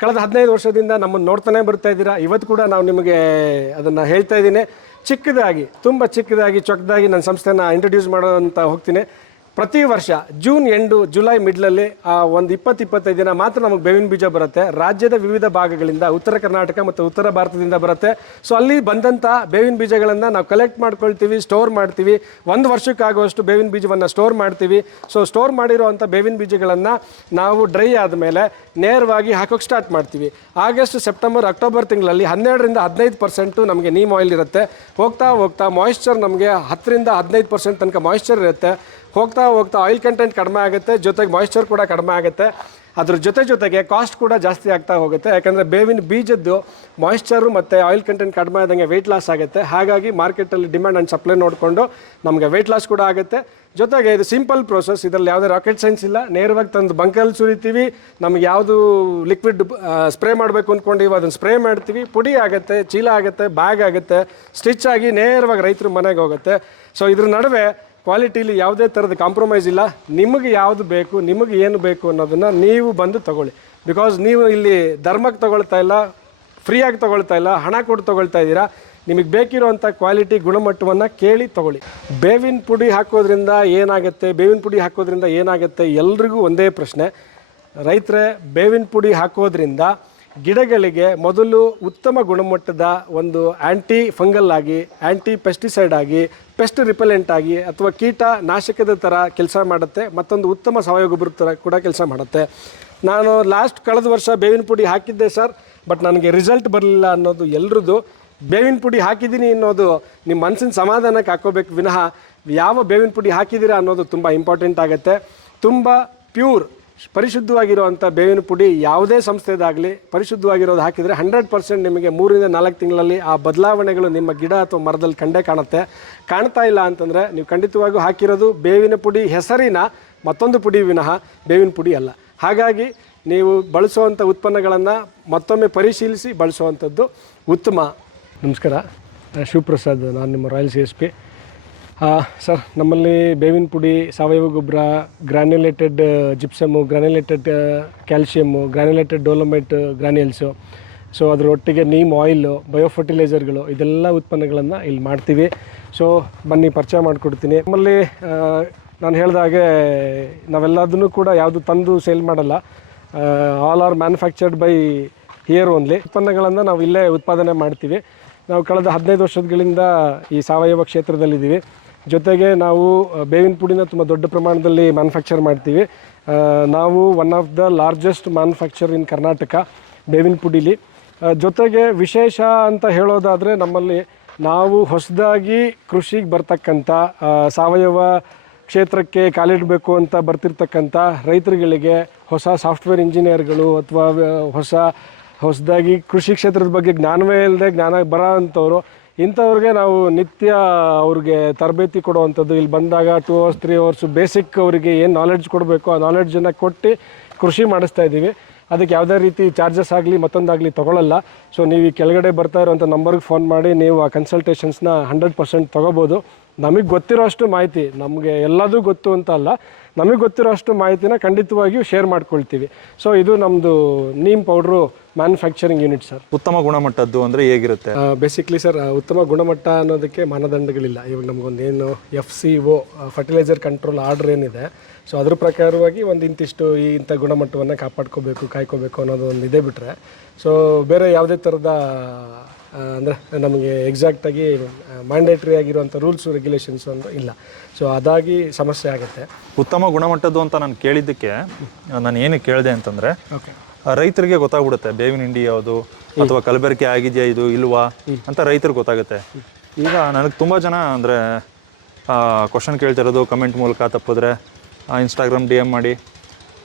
ಕಳೆದ 15 ವರ್ಷದಿಂದ ನಮ್ಮನ್ನು ನೋಡ್ತಾನೆ ಬರ್ತಾ ಇದ್ದೀರಾ. ಇವತ್ತು ಕೂಡ ನಾವು ನಿಮಗೆ ಅದನ್ನು ಹೇಳ್ತಾ ಇದ್ದೀನಿ. ಚಿಕ್ಕದಾಗಿ, ತುಂಬ ಚಿಕ್ಕದಾಗಿ, ಚೊಕ್ಕದಾಗಿ ನನ್ನ ಸಂಸ್ಥೆನ ಇಂಟ್ರೊಡ್ಯೂಸ್ ಮಾಡೋಂತ ಹೋಗ್ತೀನಿ. ಪ್ರತಿ ವರ್ಷ ಜೂನ್ ಎಂಡು ಜುಲೈ ಮಿಡ್ಲಲ್ಲಿ ಒಂದು 20-25 ದಿನ ಮಾತ್ರ ನಮಗೆ ಬೇವಿನ ಬೀಜ ಬರುತ್ತೆ. ರಾಜ್ಯದ ವಿವಿಧ ಭಾಗಗಳಿಂದ, ಉತ್ತರ ಕರ್ನಾಟಕ ಮತ್ತು ಉತ್ತರ ಭಾರತದಿಂದ ಬರುತ್ತೆ. ಸೊ ಅಲ್ಲಿ ಬಂದಂಥ ಬೇವಿನ ಬೀಜಗಳನ್ನು ನಾವು ಕಲೆಕ್ಟ್ ಮಾಡ್ಕೊಳ್ತೀವಿ, ಸ್ಟೋರ್ ಮಾಡ್ತೀವಿ. 1 ವರ್ಷಕ್ಕಾಗುವಷ್ಟು ಬೇವಿನ ಬೀಜವನ್ನು ಸ್ಟೋರ್ ಮಾಡ್ತೀವಿ. ಸೊ ಸ್ಟೋರ್ ಮಾಡಿರೋವಂಥ ಬೇವಿನ ಬೀಜಗಳನ್ನು ನಾವು ಡ್ರೈ ಆದಮೇಲೆ ನೇರವಾಗಿ ಹಾಕೋಕ್ಕೆ ಸ್ಟಾರ್ಟ್ ಮಾಡ್ತೀವಿ. ಆಗಸ್ಟ್, ಸೆಪ್ಟೆಂಬರ್, ಅಕ್ಟೋಬರ್ ತಿಂಗಳಲ್ಲಿ 12-15% ನಮಗೆ ನೀಮ್ ಆಯಿಲ್ ಇರುತ್ತೆ. ಹೋಗ್ತಾ ಹೋಗ್ತಾ ಮಾಯಿಶ್ಚರ್ ನಮಗೆ 10-15% ತನಕ ಮಾಯಿಶ್ಚರ್ ಇರುತ್ತೆ. ಹೋಗ್ತಾ ಹೋಗ್ತಾ ಆಯಿಲ್ ಕಂಟೆಂಟ್ ಕಡಿಮೆ ಆಗುತ್ತೆ, ಜೊತೆಗೆ ಮಾಯಿಶ್ಚರ್ ಕೂಡ ಕಡಿಮೆ ಆಗುತ್ತೆ. ಅದ್ರ ಜೊತೆಗೆ ಕಾಸ್ಟ್ ಕೂಡ ಜಾಸ್ತಿ ಆಗ್ತಾ ಹೋಗುತ್ತೆ. ಯಾಕಂದರೆ ಬೇವಿನ ಬೀಜದ್ದು ಮಾಯಿಶ್ಚರು ಮತ್ತು ಆಯಿಲ್ ಕಂಟೆಂಟ್ ಕಡಿಮೆ ಆದಂಗೆ ವೆಯ್ಟ್ ಲಾಸ್ ಆಗುತ್ತೆ. ಹಾಗಾಗಿ ಮಾರ್ಕೆಟಲ್ಲಿ ಡಿಮ್ಯಾಂಡ್ ಆ್ಯಂಡ್ ಸಪ್ಲೈ ನೋಡಿಕೊಂಡು ನಮಗೆ ವೆಯ್ಟ್ ಲಾಸ್ ಕೂಡ ಆಗುತ್ತೆ. ಜೊತೆಗೆ ಇದು ಸಿಂಪಲ್ ಪ್ರೋಸೆಸ್, ಇದರಲ್ಲಿ ಯಾವುದೇ ರಾಕೆಟ್ ಸೈನ್ಸ್ ಇಲ್ಲ. ನೇರವಾಗಿ ತಂದು ಬಂಕಲ್ಲಿ ಸುರಿತೀವಿ. ನಮಗೆ ಯಾವುದು ಲಿಕ್ವಿಡ್ ಸ್ಪ್ರೇ ಮಾಡಬೇಕು ಅಂದ್ಕೊಂಡಿವಿ ಅದನ್ನು ಸ್ಪ್ರೇ ಮಾಡ್ತೀವಿ. ಪುಡಿ ಆಗುತ್ತೆ, ಚೀಲ ಆಗುತ್ತೆ, ಬ್ಯಾಗ್ ಆಗುತ್ತೆ, ಸ್ಟಿಚ್ ಆಗಿ ನೇರವಾಗಿ ರೈತರ ಮನೆಗೆ ಹೋಗುತ್ತೆ. ಸೊ ಇದ್ರ ನಡುವೆ ಕ್ವಾಲಿಟಿಲಿ ಯಾವುದೇ ಥರದ ಕಾಂಪ್ರಮೈಸ್ ಇಲ್ಲ. ನಿಮಗೆ ಯಾವುದು ಬೇಕು, ನಿಮಗೆ ಏನು ಬೇಕು ಅನ್ನೋದನ್ನು ನೀವು ಬಂದು ತೊಗೊಳ್ಳಿ. ಬಿಕಾಸ್ ನೀವು ಇಲ್ಲಿ ಧರ್ಮಕ್ಕೆ ತೊಗೊಳ್ತಾ ಇಲ್ಲ, ಫ್ರೀಯಾಗಿ ತೊಗೊಳ್ತಾ ಇಲ್ಲ, ಹಣ ಕೊಟ್ಟು ತೊಗೊಳ್ತಾ ಇದ್ದೀರಾ. ನಿಮಗೆ ಬೇಕಿರೋವಂಥ ಕ್ವಾಲಿಟಿ ಗುಣಮಟ್ಟವನ್ನು ಕೇಳಿ ತೊಗೊಳ್ಳಿ. ಬೇವಿನ ಪುಡಿ ಹಾಕೋದ್ರಿಂದ ಏನಾಗುತ್ತೆ, ಎಲ್ರಿಗೂ ಒಂದೇ ಪ್ರಶ್ನೆ. ರೈತರೇ, ಬೇವಿನ ಪುಡಿ ಹಾಕೋದ್ರಿಂದ ಗಿಡಗಳಿಗೆ ಮೊದಲು ಉತ್ತಮ ಗುಣಮಟ್ಟದ ಒಂದು ಆ್ಯಂಟಿ ಫಂಗಲ್ ಆಗಿ, ಆ್ಯಂಟಿ ಪೆಸ್ಟಿಸೈಡ್ ಆಗಿ, ಪೆಸ್ಟ್ ರಿಪೆಲೆಂಟ್ ಆಗಿ ಅಥವಾ ಕೀಟ ನಾಶಕದ ಥರ ಕೆಲಸ ಮಾಡುತ್ತೆ. ಮತ್ತೊಂದು ಉತ್ತಮ ಸಾವಯವ ಗೊಬ್ಬರ ಥರ ಕೂಡ ಕೆಲಸ ಮಾಡುತ್ತೆ. ನಾನು ಕಳೆದ ವರ್ಷ ಬೇವಿನ ಪುಡಿ ಹಾಕಿದ್ದೆ ಸರ್, ಬಟ್ ನನಗೆ ರಿಸಲ್ಟ್ ಬರಲಿಲ್ಲ ಅನ್ನೋದು ಎಲ್ರದ್ದು. ಬೇವಿನ ಪುಡಿ ಹಾಕಿದ್ದೀನಿ ಅನ್ನೋದು ನಿಮ್ಮ ಮನಸ್ಸಿನ ಸಮಾಧಾನಕ್ಕೆ ಹಾಕೋಬೇಕು ವಿನಃ ಯಾವ ಬೇವಿನ ಪುಡಿ ಹಾಕಿದ್ದೀರಾ ಅನ್ನೋದು ತುಂಬ ಇಂಪಾರ್ಟೆಂಟ್ ಆಗುತ್ತೆ. ತುಂಬ ಪ್ಯೂರ್ ಪರಿಶುದ್ಧವಾಗಿರುವಂಥ ಬೇವಿನ ಪುಡಿ ಯಾವುದೇ ಸಂಸ್ಥೆದಾಗಲಿ ಪರಿಶುದ್ಧವಾಗಿರೋದು ಹಾಕಿದರೆ 100% ನಿಮಗೆ 3-4 ತಿಂಗಳಲ್ಲಿ ಆ ಬದಲಾವಣೆಗಳು ನಿಮ್ಮ ಗಿಡ ಅಥವಾ ಮರದಲ್ಲಿ ಕಂಡೇ ಕಾಣ್ತಾ ಇಲ್ಲ ಅಂತಂದರೆ ನೀವು ಖಂಡಿತವಾಗಿಯೂ ಹಾಕಿರೋದು ಬೇವಿನ ಪುಡಿ ಹೆಸರಿನ ಮತ್ತೊಂದು ಪುಡಿ ವಿನಃ ಬೇವಿನ ಪುಡಿ ಅಲ್ಲ. ಹಾಗಾಗಿ ನೀವು ಬಳಸುವಂಥ ಉತ್ಪನ್ನಗಳನ್ನು ಮತ್ತೊಮ್ಮೆ ಪರಿಶೀಲಿಸಿ ಬಳಸುವಂಥದ್ದು ಉತ್ತಮ. ನಮಸ್ಕಾರ, ಶಿವಪ್ರಸಾದ್, ನಾನು ನಿಮ್ಮ ರಾಯಲ್ CSP. ಸರ್, ನಮ್ಮಲ್ಲಿ ಬೇವಿನ ಪುಡಿ, ಸಾವಯವ ಗೊಬ್ಬರ, ಗ್ರ್ಯಾನ್ಯುಲೇಟೆಡ್ ಜಿಪ್ಸಮು, ಗ್ರ್ಯಾನ್ಯುಲೇಟೆಡ್ ಕ್ಯಾಲ್ಶಿಯಮ್ಮು, ಗ್ರ್ಯಾನ್ಯುಲೇಟೆಡ್ ಡೋಲೋಮೈಟ್ ಗ್ರ್ಯಾನ್ಯೂಲ್ಸು, ಸೊ ಅದರೊಟ್ಟಿಗೆ ನೀಮ್ ಆಯಿಲು, ಬಯೋ ಫರ್ಟಿಲೈಸರ್ಗಳು, ಇದೆಲ್ಲ ಉತ್ಪನ್ನಗಳನ್ನು ಇಲ್ಲಿ ಮಾಡ್ತೀವಿ. ಸೊ ಬನ್ನಿ ಪರಿಚಯ ಮಾಡಿಕೊಡ್ತೀನಿ. ನಮ್ಮಲ್ಲಿ ನಾನು ಹೇಳಿದ ಹಾಗೆ ನಾವೆಲ್ಲದನ್ನು ಕೂಡ ಯಾವುದು ತಂದು ಸೇಲ್ ಮಾಡಲ್ಲ. All are manufactured by here only. ಉತ್ಪನ್ನಗಳನ್ನು ನಾವು ಇಲ್ಲೇ ಉತ್ಪಾದನೆ ಮಾಡ್ತೀವಿ. ನಾವು ಕಳೆದ 15 ವರ್ಷಗಳಿಂದ ಈ ಸಾವಯವ ಕ್ಷೇತ್ರದಲ್ಲಿದ್ದೀವಿ. ಜೊತೆಗೆ ನಾವು ಬೇವಿನ ಪುಡಿನ ತುಂಬ ದೊಡ್ಡ ಪ್ರಮಾಣದಲ್ಲಿ ಮ್ಯಾನುಫ್ಯಾಕ್ಚರ್ ಮಾಡ್ತೀವಿ. ನಾವು one of the largest manufacture in Karnataka ಬೇವಿನ ಪುಡಿಲಿ. ಜೊತೆಗೆ ವಿಶೇಷ ಅಂತ ಹೇಳೋದಾದರೆ, ನಮ್ಮಲ್ಲಿ ನಾವು ಹೊಸದಾಗಿ ಕೃಷಿಗೆ ಬರ್ತಕ್ಕಂಥ ಸಾವಯವ ಕ್ಷೇತ್ರಕ್ಕೆ ಕಾಲಿಡಬೇಕು ಅಂತ ಬರ್ತಿರ್ತಕ್ಕಂಥ ರೈತರುಗಳಿಗೆ, ಹೊಸ ಸಾಫ್ಟ್ವೇರ್ ಇಂಜಿನಿಯರ್ಗಳು ಅಥವಾ ಹೊಸದಾಗಿ ಕೃಷಿ ಕ್ಷೇತ್ರದ ಬಗ್ಗೆ ಜ್ಞಾನವೇ ಇಲ್ಲದೆ ಜ್ಞಾನ ಬರೋ ಅಂಥವ್ರು, ಇಂಥವ್ರಿಗೆ ನಾವು ನಿತ್ಯ ಅವ್ರಿಗೆ ತರಬೇತಿ ಕೊಡುವಂಥದ್ದು. ಇಲ್ಲಿ ಬಂದಾಗ 2 hours 3 hours ಬೇಸಿಕ್ ಅವರಿಗೆ ಏನು ನಾಲೆಡ್ಜ್ ಕೊಡಬೇಕು ಆ ನಾಲೆಡ್ಜನ್ನು ಕೊಟ್ಟು ಕೃಷಿ ಮಾಡಿಸ್ತಾ ಇದ್ದೀವಿ. ಅದಕ್ಕೆ ಯಾವುದೇ ರೀತಿ ಚಾರ್ಜಸ್ ಆಗಲಿ ಮತ್ತೊಂದಾಗಲಿ ತೊಗೊಳ್ಳಲ್ಲ. ಸೊ ನೀವು ಈ ಕೆಳಗಡೆ ಬರ್ತಾ ಇರೋವಂಥ ನಂಬರ್ಗೆ ಫೋನ್ ಮಾಡಿ ನೀವು ಆ ಕನ್ಸಲ್ಟೇಷನ್ಸ್ನ 100% ತೊಗೋಬೋದು. ನಮಗೆ ಗೊತ್ತಿರೋ ಅಷ್ಟು ಮಾಹಿತಿ, ನಮಗೆ ಎಲ್ಲದೂ ಗೊತ್ತು ಅಂತ ಅಲ್ಲ, ನಮಗೆ ಗೊತ್ತಿರೋ ಅಷ್ಟು ಮಾಹಿತಿನ ಖಂಡಿತವಾಗಿಯೂ ಶೇರ್ ಮಾಡ್ಕೊಳ್ತೀವಿ. ಸೊ ಇದು ನಮ್ಮದು neem powder manufacturing unit sir. ಉತ್ತಮ ಗುಣಮಟ್ಟದ್ದು ಅಂದರೆ ಹೇಗಿರುತ್ತೆ? ಬೇಸಿಕ್ಲಿ ಸರ್, ಉತ್ತಮ ಗುಣಮಟ್ಟ ಅನ್ನೋದಕ್ಕೆ ಮಾನದಂಡಗಳಿಲ್ಲ. ಇವಾಗ ನಮಗೊಂದೇನು FCO ಫರ್ಟಿಲೈಸರ್ ಕಂಟ್ರೋಲ್ ಆರ್ಡ್ರ್ ಏನಿದೆ, ಸೊ ಅದ್ರ ಪ್ರಕಾರವಾಗಿ ಒಂದು ಇಂಥ ಗುಣಮಟ್ಟವನ್ನು ಕಾಯ್ಕೋಬೇಕು ಅನ್ನೋದು ಒಂದು ಇದೆ. ಬಿಟ್ಟರೆ ಸೊ ಬೇರೆ ಯಾವುದೇ ಥರದ ಅಂದರೆ ನಮಗೆ ಎಕ್ಸಾಕ್ಟಾಗಿ ಮ್ಯಾಂಡೇಟ್ರಿ ಆಗಿರುವಂಥ ರೂಲ್ಸು ರೆಗ್ಯುಲೇಷನ್ಸು ಅಂತ ಇಲ್ಲ. ಸೊ ಅದಾಗಿ ಸಮಸ್ಯೆ ಆಗುತ್ತೆ. ಉತ್ತಮ ಗುಣಮಟ್ಟದ್ದು ಅಂತ ನಾನು ಕೇಳಿದ್ದಕ್ಕೆ ನಾನು ಏನು ಕೇಳಿದೆ ಅಂತಂದರೆ, ರೈತರಿಗೆ ಗೊತ್ತಾಗ್ಬಿಡುತ್ತೆ ಬೇವಿನ ಹಿಂಡಿ ಯಾವುದು ಅಥವಾ ಕಲಬೆರಕೆ ಆಗಿದೆಯಾ ಇದು ಇಲ್ವಾ ಅಂತ ರೈತರಿಗೆ ಗೊತ್ತಾಗುತ್ತೆ. ಈಗ ನನಗೆ ತುಂಬ ಜನ ಅಂದರೆ ಕ್ವಶನ್ ಕೇಳ್ತಿರೋದು ಕಮೆಂಟ್ ಮೂಲಕ, ತಪ್ಪಿದ್ರೆ ಇನ್ಸ್ಟಾಗ್ರಾಮ್ DM ಮಾಡಿ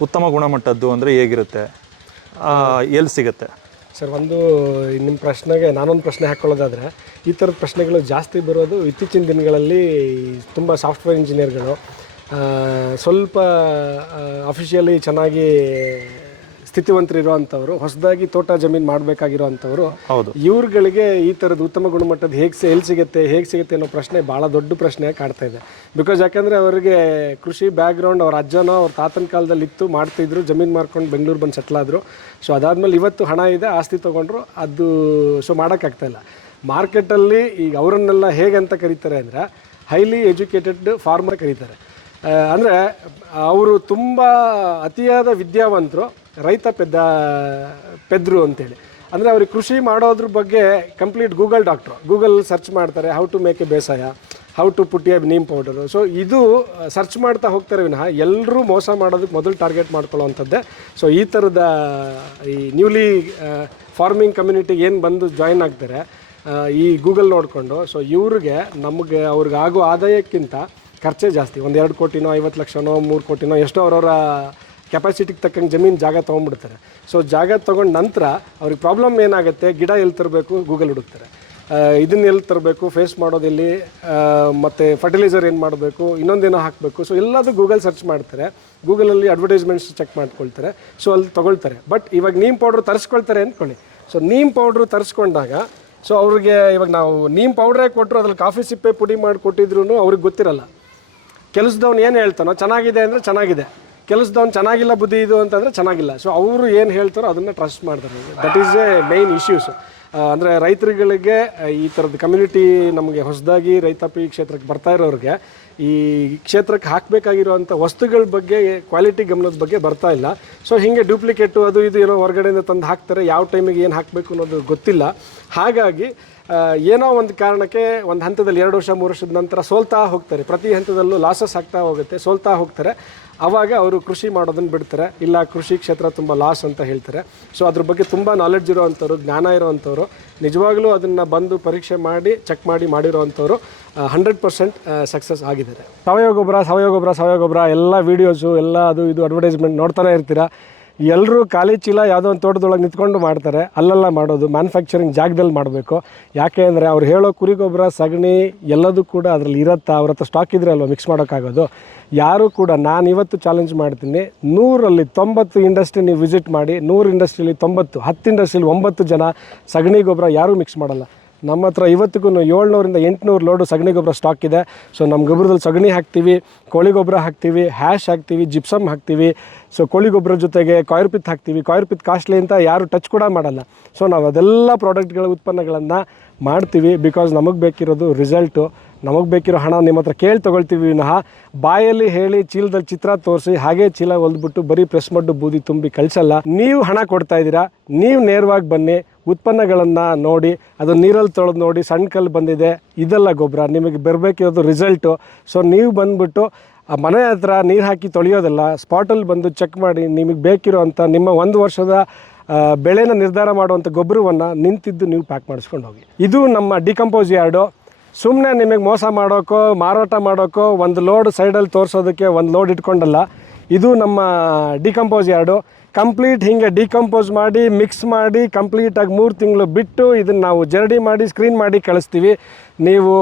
ಉತ್ತಮ ಗುಣಮಟ್ಟದ್ದು ಅಂದರೆ ಹೇಗಿರುತ್ತೆ, ಎಲ್ಲಿ ಸಿಗುತ್ತೆ ಸರ್? ನಿಮ್ಮ ಪ್ರಶ್ನೆಗೆ ನಾನೊಂದು ಪ್ರಶ್ನೆ ಹಾಕ್ಕೊಳ್ಳೋದಾದರೆ, ಈ ಥರದ ಪ್ರಶ್ನೆಗಳು ಜಾಸ್ತಿ ಬರೋದು ಇತ್ತೀಚಿನ ದಿನಗಳಲ್ಲಿ. ತುಂಬ ಸಾಫ್ಟ್ವೇರ್ ಇಂಜಿನಿಯರ್ಗಳು ಸ್ವಲ್ಪ ಅಫಿಷಿಯಲಿ ಚೆನ್ನಾಗಿ ಸ್ಥಿತಿವಂತರು ಇರೋವಂಥವ್ರು, ಹೊಸದಾಗಿ ತೋಟ ಜಮೀನು ಮಾಡಬೇಕಾಗಿರೋ ಅಂಥವ್ರು, ಹೌದು. ಇವ್ರುಗಳಿಗೆ ಈ ಥರದ ಉತ್ತಮ ಗುಣಮಟ್ಟದ ಎಲ್ಲಿ ಸಿಗುತ್ತೆ ಅನ್ನೋ ಪ್ರಶ್ನೆ ಭಾಳ ದೊಡ್ಡ ಪ್ರಶ್ನೆ ಕಾಡ್ತಾ ಇದೆ. ಬಿಕಾಸ್ ಯಾಕಂದರೆ ಅವರಿಗೆ ಕೃಷಿ ಬ್ಯಾಕ್ಗ್ರೌಂಡ್ ಅವ್ರ ಅಜ್ಜನೋ ಅವ್ರ ತಾತನ ಕಾಲದಲ್ಲಿ ಇತ್ತು, ಮಾಡ್ತಿದ್ರು, ಜಮೀನು ಮಾಡ್ಕೊಂಡು ಬೆಂಗಳೂರು ಬಂದು ಸೆಟ್ಲ್ ಆದರು. ಸೊ ಅದಾದಮೇಲೆ ಇವತ್ತು ಹಣ ಇದೆ, ಆಸ್ತಿ ತೊಗೊಂಡ್ರು, ಅದು ಸೊ ಮಾಡೋಕ್ಕಾಗ್ತಾಯಿಲ್ಲ. ಮಾರ್ಕೆಟಲ್ಲಿ ಈಗ ಅವರನ್ನೆಲ್ಲ ಹೇಗೆ ಅಂತ ಕರೀತಾರೆ ಅಂದರೆ ಹೈಲಿ ಎಜುಕೇಟೆಡ್ ಫಾರ್ಮರ್ ಕರೀತಾರೆ. ಅಂದರೆ ಅವರು ತುಂಬ ಅತಿಯಾದ ವಿದ್ಯಾವಂತರು, ರೈತ ಪೆದ್ರು ಅಂತೇಳಿ. ಅಂದರೆ ಅವ್ರಿಗೆ ಕೃಷಿ ಮಾಡೋದ್ರ ಬಗ್ಗೆ ಕಂಪ್ಲೀಟ್ ಗೂಗಲ್ ಸರ್ಚ್ ಮಾಡ್ತಾರೆ, ಹೌ ಟು ಮೇಕ್ ಎ ಬೇಸಾಯ, how to put a neem powder. So ಇದು ಸರ್ಚ್ ಮಾಡ್ತಾ ಹೋಗ್ತಾರೆ ವಿನಃ ಎಲ್ಲರೂ ಮೋಸ ಮಾಡೋದಕ್ಕೆ ಮೊದಲು ಟಾರ್ಗೆಟ್ ಮಾಡ್ಕೊಳ್ಳೋವಂಥದ್ದೇ. ಸೊ ಈ ಥರದ ಈ ನ್ಯೂಲಿ ಫಾರ್ಮಿಂಗ್ ಕಮ್ಯುನಿಟಿಗೆ ಏನು ಬಂದು ಜಾಯಿನ್ ಆಗ್ತಾರೆ ಈ ಗೂಗಲ್ ನೋಡಿಕೊಂಡು, ಸೊ ಇವ್ರಿಗೆ ಅವ್ರಿಗೆ ಆಗೋ ಆದಾಯಕ್ಕಿಂತ ಖರ್ಚೇ ಜಾಸ್ತಿ. 1-2 ಕೋಟಿನೋ 50 ಲಕ್ಷನೋ 3 ಕೋಟಿನೋ ಎಷ್ಟೋ ಅವರವರ ಕೆಪಾಸಿಟಿಗೆ ತಕ್ಕಂಗೆ ಜಮೀನು ಜಾಗ ತೊಗೊಂಡ್ಬಿಡ್ತಾರೆ. ಸೊ ಜಾಗ ತೊಗೊಂಡ ನಂತರ ಅವ್ರಿಗೆ ಪ್ರಾಬ್ಲಮ್ ಏನಾಗುತ್ತೆ, ಗಿಡ ಎಲ್ಲಿ ತರಬೇಕು ಗೂಗಲ್ ಹುಡುಕ್ತಾರೆ, ಇದನ್ನ ಎಲ್ಲಿ ತರಬೇಕು, ಫೇಸ್ ಮಾಡೋದಿಲ್ಲಿ, ಮತ್ತು ಫರ್ಟಿಲೈಸರ್ ಏನು ಮಾಡಬೇಕು, ಇನ್ನೊಂದೇನೋ ಹಾಕಬೇಕು. ಸೊ ಎಲ್ಲದೂ ಗೂಗಲ್ ಸರ್ಚ್ ಮಾಡ್ತಾರೆ, ಗೂಗಲಲ್ಲಿ ಅಡ್ವರ್ಟೈಸ್ಮೆಂಟ್ಸ್ ಚೆಕ್ ಮಾಡ್ಕೊಳ್ತಾರೆ. ಸೊ ಅಲ್ಲಿ ತೊಗೊಳ್ತಾರೆ. ಬಟ್ ಇವಾಗ ನೀಮ್ ಪೌಡ್ರ್ ತರಿಸ್ಕೊಳ್ತಾರೆ ಅಂದ್ಕೊಳ್ಳಿ. ಸೊ ನೀಮ್ ಪೌಡ್ರು ತರಿಸ್ಕೊಂಡಾಗ ಸೊ ಅವ್ರಿಗೆ ಇವಾಗ ನಾವು ನೀಮ್ ಪೌಡ್ರೇ ಕೊಟ್ಟರು ಅದ್ರಲ್ಲಿ ಕಾಫಿ ಸಿಪ್ಪೆ ಪುಡಿ ಮಾಡಿ ಕೊಟ್ಟಿದ್ರು ಅವ್ರಿಗೆ ಗೊತ್ತಿರಲ್ಲ. ಕೆಲಸದವ್ನು ಏನು ಹೇಳ್ತಾನೋ ಚೆನ್ನಾಗಿದೆ ಅಂದರೆ ಚೆನ್ನಾಗಿದೆ, ಕೆಲಸದವ್ನು ಚೆನ್ನಾಗಿಲ್ಲ ಬುದ್ಧಿ ಇದು ಅಂತಂದರೆ ಚೆನ್ನಾಗಿಲ್ಲ. ಸೊ ಅವರು ಏನು ಹೇಳ್ತಾರೋ ಅದನ್ನು ಟ್ರಸ್ಟ್ ಮಾಡ್ತಾರೆ. That is A main issues. ಅಂದರೆ ರೈತರುಗಳಿಗೆ ಈ ಥರದ ಕಮ್ಯುನಿಟಿ ನಮಗೆ ಹೊಸದಾಗಿ ರೈತಾಪಿ ಕ್ಷೇತ್ರಕ್ಕೆ ಬರ್ತಾ ಇರೋರಿಗೆ ಈ ಕ್ಷೇತ್ರಕ್ಕೆ ಹಾಕಬೇಕಾಗಿರುವಂಥ ವಸ್ತುಗಳ ಬಗ್ಗೆ ಕ್ವಾಲಿಟಿ ಗಮನದ ಬಗ್ಗೆ ಬರ್ತಾ ಇಲ್ಲ. ಸೊ ಹೀಗೆ ಡೂಪ್ಲಿಕೇಟು ಅದು ಇದು ಏನೋ ಹೊರಗಡೆಯಿಂದ ತಂದು ಹಾಕ್ತಾರೆ, ಯಾವ ಟೈಮಿಗೆ ಏನು ಹಾಕಬೇಕು ಅನ್ನೋದು ಗೊತ್ತಿಲ್ಲ. ಹಾಗಾಗಿ ಏನೋ ಒಂದು ಕಾರಣಕ್ಕೆ ಒಂದು ಹಂತದಲ್ಲಿ 2 ವರ್ಷ 3 ವರ್ಷದ ನಂತರ ಸೋಲ್ತಾ ಹೋಗ್ತಾರೆ. ಪ್ರತಿ ಹಂತದಲ್ಲೂ ಲಾಸಸ್ ಆಗ್ತಾ ಹೋಗುತ್ತೆ, ಸೋಲ್ತಾ ಹೋಗ್ತಾರೆ. ಆವಾಗ ಅವರು ಕೃಷಿ ಮಾಡೋದನ್ನು ಬಿಡ್ತಾರೆ, ಇಲ್ಲ ಕೃಷಿ ಕ್ಷೇತ್ರ ತುಂಬ ಲಾಸ್ ಅಂತ ಹೇಳ್ತಾರೆ. ಸೊ ಅದ್ರ ಬಗ್ಗೆ ತುಂಬ ನಾಲೆಡ್ಜ್ ಇರೋವಂಥವ್ರು, ಜ್ಞಾನ ಇರೋವಂಥವ್ರು, ನಿಜವಾಗ್ಲೂ ಅದನ್ನು ಬಂದು ಪರೀಕ್ಷೆ ಮಾಡಿ ಚೆಕ್ ಮಾಡಿರೋವಂಥವ್ರು 100% ಸಕ್ಸಸ್ ಆಗಿದ್ದಾರೆ. ಸಾವಯವ ಗೊಬ್ಬರ ಎಲ್ಲ ವೀಡಿಯೋಸು ಎಲ್ಲ ಅದು ಇದು ಅಡ್ವರ್ಟೈಸ್ಮೆಂಟ್ ನೋಡ್ತಾನೆ ಇರ್ತೀರಾ. ಎಲ್ಲರೂ ಖಾಲಿ ಚೀಲ ಯಾವುದೋ ಒಂದು ತೋಟದೊಳಗೆ ನಿಂತ್ಕೊಂಡು ಮಾಡ್ತಾರೆ. ಅಲ್ಲೆಲ್ಲ ಮಾಡೋದು ಮ್ಯಾನುಫ್ಯಾಕ್ಚರಿಂಗ್ ಜಾಗದಲ್ಲಿ ಮಾಡಬೇಕು. ಯಾಕೆ ಅಂದರೆ ಅವ್ರು ಹೇಳೋ ಕುರಿ ಗೊಬ್ಬರ, ಸಗಣಿ ಎಲ್ಲದೂ ಕೂಡ ಅದರಲ್ಲಿ ಇರುತ್ತಾ, ಅವ್ರ ಹತ್ರ ಸ್ಟಾಕ್ ಇದ್ರೆ ಅಲ್ವ ಮಿಕ್ಸ್ ಮಾಡೋಕ್ಕಾಗೋದು. ಯಾರೂ ಕೂಡ ನಾನು ಇವತ್ತು ಚಾಲೆಂಜ್ ಮಾಡ್ತೀನಿ, 100ರಲ್ಲಿ 90 ಇಂಡಸ್ಟ್ರಿ ನೀವು ವಿಸಿಟ್ ಮಾಡಿ, 100 ಇಂಡಸ್ಟ್ರಿಯಲ್ಲಿ 90, 10 ಇಂಡಸ್ಟ್ರಿಯಲ್ಲಿ 9 ಜನ ಸಗಣಿ ಗೊಬ್ಬರ ಯಾರೂ ಮಿಕ್ಸ್ ಮಾಡಲ್ಲ. ನಮ್ಮ ಹತ್ರ ಇವತ್ತಿಗೂ 700ರಿಂದ 800 ಲೋಡು ಸಗಣಿ ಗೊಬ್ಬರ ಸ್ಟಾಕ್ ಇದೆ. ಸೊ ನಮ್ಮ ಗೊಬ್ಬರದಲ್ಲಿ ಸಗಣಿ ಹಾಕ್ತೀವಿ, ಕೋಳಿ ಗೊಬ್ಬರ ಹಾಕ್ತೀವಿ, ಹ್ಯಾಶ್ ಹಾಕ್ತೀವಿ, ಜಿಪ್ಸಮ್ ಹಾಕ್ತೀವಿ. ಸೊ ಕೋಳಿ ಗೊಬ್ಬರ ಜೊತೆಗೆ ಕಾಯಿರ್ಪಿತ್ ಹಾಕ್ತೀವಿ. ಕಾಯಿರ್ಪಿತ್ ಕಾಸ್ಟ್ಲಿ ಅಂತ ಯಾರು ಟಚ್ ಕೂಡ ಮಾಡಲ್ಲ. ಸೊ ನಾವು ಅದೆಲ್ಲ ಪ್ರಾಡಕ್ಟ್ಗಳ ಉತ್ಪನ್ನಗಳನ್ನು ಮಾಡ್ತೀವಿ. ಬಿಕಾಸ್ ನಮಗೆ ಬೇಕಿರೋದು ರಿಸಲ್ಟು, ನಮಗೆ ಬೇಕಿರೋ ಹಣ ನಿಮ್ಮ ಹತ್ರ ಕೇಳಿ ತೊಗೊಳ್ತೀವಿ ವಿನಃ ಬಾಯಲ್ಲಿ ಹೇಳಿ ಚೀಲದಲ್ಲಿ ಚಿತ್ರ ತೋರಿಸಿ ಹಾಗೆ ಚೀಲ ಹೊಲ್ದ್ಬಿಟ್ಟು ಬರೀ ಪ್ರೆಸ್ ಮಡ್ಡು ಬೂದಿ ತುಂಬಿ ಕಳಿಸಲ್ಲ. ನೀವು ಹಣ ಕೊಡ್ತಾ ಇದ್ದೀರಾ, ನೀವು ನೇರವಾಗಿ ಬನ್ನಿ, ಉತ್ಪನ್ನಗಳನ್ನು ನೋಡಿ, ಅದು ನೀರಲ್ಲಿ ತೊಳೆದು ನೋಡಿ, ಸಣ್ಣ ಕಲ್ಲು ಬಂದಿದೆ, ಇದೆಲ್ಲ ಗೊಬ್ಬರ, ನಿಮಗೆ ಬರಬೇಕಿರೋದು ರಿಸಲ್ಟು. ಸೊ ನೀವು ಬಂದುಬಿಟ್ಟು ಮನೆ ಹತ್ರ ನೀರು ಹಾಕಿ ತೊಳೆಯೋದಲ್ಲ, ಸ್ಪಾಟಲ್ಲಿ ಬಂದು ಚೆಕ್ ಮಾಡಿ ನಿಮಗೆ ಬೇಕಿರೋ ಅಂಥ ನಿಮ್ಮ 1 ವರ್ಷದ ಬೆಳೆನ ನಿರ್ಧಾರ ಮಾಡುವಂಥ ಗೊಬ್ಬರವನ್ನು ನಿಂತಿದ್ದು ನೀವು ಪ್ಯಾಕ್ ಮಾಡಿಸ್ಕೊಂಡು ಹೋಗಿ. ಇದು ನಮ್ಮ ಡಿಕಂಪೋಸ್ ಯಾರ್ಡು. ಸುಮ್ಮನೆ ನಿಮಗೆ ಮೋಸ ಮಾಡೋಕ್ಕೋ ಮಾರಾಟ ಮಾಡೋಕ್ಕೋ ಒಂದು ಲೋಡ್ ಸೈಡಲ್ಲಿ ತೋರಿಸೋದಕ್ಕೆ ಒಂದು ಲೋಡ್ ಇಟ್ಕೊಂಡಲ್ಲ. ಇದು ನಮ್ಮ ಡಿಕಂಪೋಸ್ ಯಾರ್ಡು. ಕಂಪ್ಲೀಟ್ ಹೀಗೆ ಡಿಕಂಪೋಸ್ ಮಾಡಿ ಮಿಕ್ಸ್ ಮಾಡಿ ಕಂಪ್ಲೀಟಾಗಿ 3 ತಿಂಗಳು ಬಿಟ್ಟು ಇದನ್ನು ನಾವು ಜರಡಿ ಮಾಡಿ ಸ್ಕ್ರೀನ್ ಮಾಡಿ ಕಳಿಸ್ತೀವಿ. ನೀವು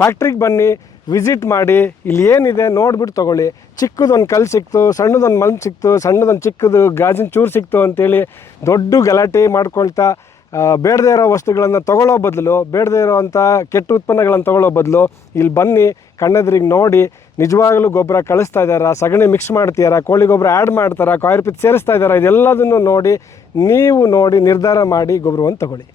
ಫ್ಯಾಕ್ಟ್ರಿಗೆ ಬನ್ನಿ, ವಿಸಿಟ್ ಮಾಡಿ, ಇಲ್ಲಿ ಏನಿದೆ ನೋಡಿಬಿಟ್ಟು ತೊಗೊಳ್ಳಿ. ಚಿಕ್ಕದೊಂದು ಕಲ್ಲು ಸಿಕ್ತು, ಸಣ್ಣದೊಂದು ಮಣ್ಣು ಸಿಕ್ತು, ಸಣ್ಣದೊಂದು ಚಿಕ್ಕದು ಗಾಜಿನ ಚೂರು ಸಿಕ್ತು ಅಂತೇಳಿ ದೊಡ್ಡ ಗಲಾಟೆ ಮಾಡ್ಕೊಳ್ತಾ ಬೇಡದೇ ಇರೋ ವಸ್ತುಗಳನ್ನು ತೊಗೊಳ್ಳೋ ಬದಲು, ಬೇಡದೇ ಇರೋ ಅಂಥ ಕೆಟ್ಟ ಉತ್ಪನ್ನಗಳನ್ನು ತೊಗೊಳ್ಳೋ ಬದಲು ಇಲ್ಲಿ ಬನ್ನಿ, ಕಣ್ಣೆದ್ರಿಗೆ ನೋಡಿ ನಿಜವಾಗಲೂ ಗೊಬ್ಬರ ಕಳಿಸ್ತಾ ಇದ್ದಾರಾ, ಸಗಣಿ ಮಿಕ್ಸ್ ಮಾಡ್ತೀಯಾರಾ, ಕೋಳಿ ಗೊಬ್ಬರ ಆ್ಯಡ್ ಮಾಡ್ತಾರಾ, ಕಾಯಿರ್ಪಿತ್ ಸೇರಿಸ್ತಾ ಇದ್ದಾರಾ, ಇದೆಲ್ಲದನ್ನು ನೋಡಿ ನೀವು ನೋಡಿ ನಿರ್ಧಾರ ಮಾಡಿ ಗೊಬ್ಬರವನ್ನು ತೊಗೊಳ್ಳಿ.